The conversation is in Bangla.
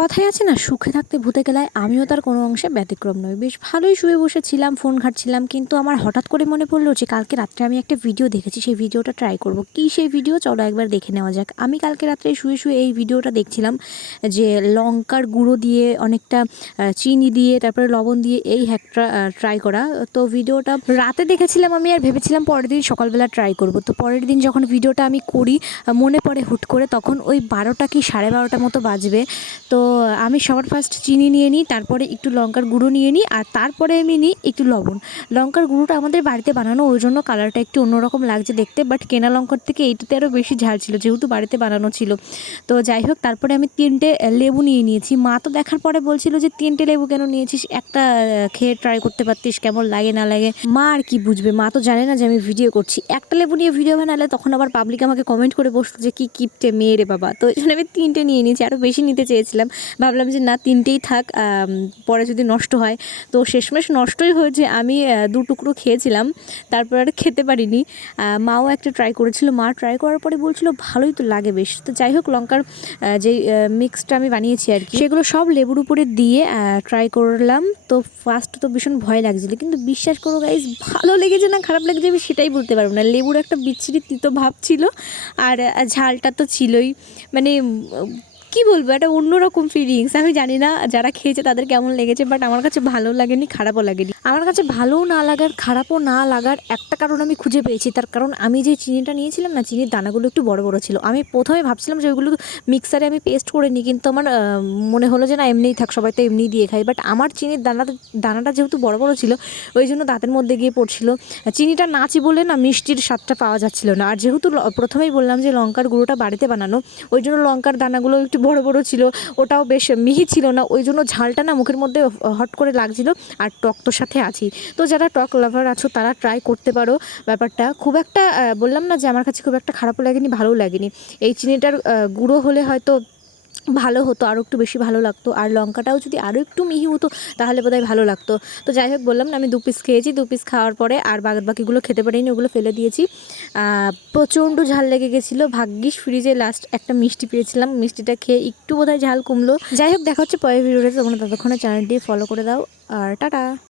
কথাই আছে না, সুখে থাকতে ভূতে গেলায় আমিও তার কোনো অংশে ব্যতিক্রম নই। বেশ ভালোই শুয়ে বসেছিলাম, ফোন ঘাটছিলাম, কিন্তু আমার হঠাৎ করে মনে পড়ল যে কালকে রাত্রে আমি একটা ভিডিও দেখেছি, সেই ভিডিওটা ট্রাই করব। কি সেই ভিডিও? চলো একবার দেখে নেওয়া যাক। আমি কালকে রাত্রে শুয়ে শুয়ে এই ভিডিওটা দেখছিলাম যে লঙ্কার গুঁড়ো দিয়ে অনেকটা চিনি দিয়ে, তারপরে লবণ দিয়ে এই হ্যাকটা ট্রাই করা। তো ভিডিওটা রাতে দেখেছিলাম আমি আর ভেবেছিলাম পরের দিন সকালবেলা ট্রাই করব। তো পরের দিন যখন ভিডিওটা আমি করি, মনে পড়ে হুট করে, তখন ওই বারোটা কি সাড়ে বারোটা মতো বাজবে। তো আমি সবার ফার্স্ট চিনি নিয়ে নিই, তারপরে একটু লঙ্কার গুঁড়ো নিয়ে নিই, আর তারপরে আমি নিই একটু লবণ। লঙ্কার গুঁড়োটা আমাদের বাড়িতে বানানো, ওই জন্য কালারটা একটু অন্যরকম লাগছে দেখতে বাট কেনা লঙ্কার থেকে এইটাতে আরও বেশি ঝাল ছিল, যেহেতু বাড়িতে বানানো ছিল। তো যাই হোক, তারপরে আমি তিনটে লেবু নিয়ে নিয়েছি। মা তো দেখার পরে বলছিল যে, তিনটে লেবু কেন নিয়েছিস? একটা খেয়ে ট্রাই করতে পারতিস, কেমন লাগে না লাগে? মা আর কি বুঝবে? মা তো জানে না যে আমি ভিডিও করছি। একটা লেবু নিয়ে ভিডিও বানালে তখন আবার পাবলিক আমাকে কমেন্ট করে বসতো যে, কি কিপটে মেয়ে রে বাবা। তো এই জন্য আমি তিনটে নিয়ে নিয়েছি আরও বেশি নিতে চেয়েছিলাম। ভাবলাম যে না, তিনটেই থাক পরে যদি নষ্ট হয়। তো শেষমেশ নষ্টই হয়েছে, আমি দু টুকরো খেয়েছিলাম, তারপর আর খেতে পারিনি। মাও একটা ট্রাই করেছিল, মা ট্রাই করার পরে বলছিল, ভালোই তো লাগে বেশ। তো যাই হোক, লঙ্কার যেই মিক্সটা আমি বানিয়েছি আর কি, সেগুলো সব লেবুর উপরে দিয়ে ট্রাই করলাম। তো ফার্স্ট তো ভীষণ ভয় লাগছিল, কিন্তু বিশ্বাস করো গাইজ ভালো লেগেছে না, খারাপ লেগেছে আমি সেটাই বলতে পারব না। লেবুর একটা বিচ্ছিরি তিতো ভাব ছিল, আর ঝালটা তো ছিলই। মানে কি বলব? একটা অন্যরকম ফিলিংস আমি জানি না যারা খেয়েছে তাদের কেমন লেগেছে বাট আমার কাছে ভালো লাগেনি, খারাপও লাগেনি। আমার কাছে ভালোও না লাগার, খারাপও না লাগার একটা কারণ আমি খুঁজে পেয়েছি। তার কারণ আমি যে চিনিটা নিয়েছিলাম না, চিনির দানাগুলো একটু বড় বড় ছিল। আমি প্রথমে ভাবছিলাম যে ওইগুলো মিক্সারে আমি পেস্ট করে নিই, কিন্তু আমার মনে হলো যে না, এমনিই থাক, সবাই তো এমনিই দিয়ে খাই বাট আমার চিনির দানাটা দানাটা যেহেতু বড় বড় ছিল, ওই জন্য দাঁতের মধ্যে গিয়ে পড়ছিল। চিনিটা নাচি বলে না, মিষ্টির স্বাদটা পাওয়া যাচ্ছিল না। আর যেহেতু প্রথমেই বললাম যে লঙ্কার গুঁড়োটা বাড়িতে বানানো, ওই জন্য লঙ্কার দানাগুলো একটু বড় বড় ছিল, ওটাও বেশ মিহি ছিল না, ওই জন্য ঝালটা না মুখের মধ্যে হট করে লাগছিল আর টক তো সাথে আছি। তো যারা টক লাভার আছো, তারা ট্রাই করতে পারো ব্যাপারটা। খুব একটা বললাম না যে আমার কাছে খুব একটা খারাপও লাগেনি, ভালোও লাগেনি। এই চিনিটার গুঁড়ো হলে হয়তো ভালো হতো আরও একটু বেশি ভালো লাগতো। আর লঙ্কাটাও যদি আরও একটু মিহি হতো, তাহলে বোধহয় ভালো লাগতো। তো যাই হোক, বললাম না, আমি দু পিস খেয়েছি, দু পিস খাওয়ার পরে আর বাদ বাকিগুলো খেতে পারিনি, ওগুলো ফেলে দিয়েছি। প্রচণ্ড ঝাল লেগে গেছিল, ভাগ্যিস ফ্রিজে লাস্ট একটা মিষ্টি পেয়েছিলাম। মিষ্টিটা খেয়ে একটু বোধহয় ঝাল কমলো। যাই হোক, দেখা হচ্ছে পরের ভিডিওতে তোমরা ততক্ষণে চ্যানেলটি ফলো করে দাও। আর টাটা!